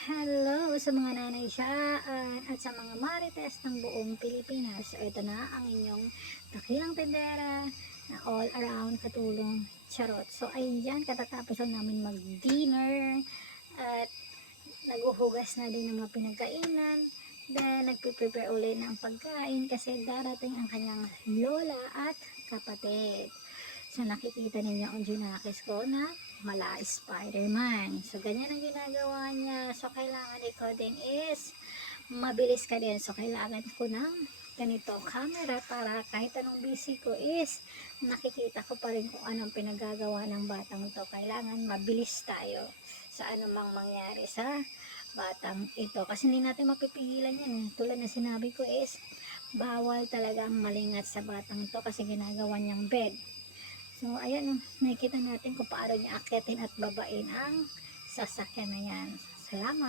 Hello sa mga nanay dyan at sa mga marites ng buong Pilipinas. So, ito na ang inyong dakilang tindera na all around katulong charot. So, ayan, katatapos lang namin mag-dinner at naguhugas na din ng mga pinagkainan. Then, nagpiprepare ulit ng pagkain kasi darating ang kanyang lola at kapatid. So, nakikita ninyo ang junakis ko na mala Spider-Man. So, ganyan ang ginagawa niya. So, kailangan ikaw din is mabilis ka din. So, kailangan ko ng ganito camera para kahit anong busy ko is nakikita ko pa rin kung anong pinagagawa ng batang to. Kailangan mabilis tayo sa anumang mangyari sa batang ito. Kasi hindi natin mapipigilan yan. Tulad na sinabi ko is bawal talagang malingat sa batang to kasi ginagawa niyang bed. So, ayan, nakikita natin kung paano niya akyatin at babain ang sasakyan na yan. Salamat!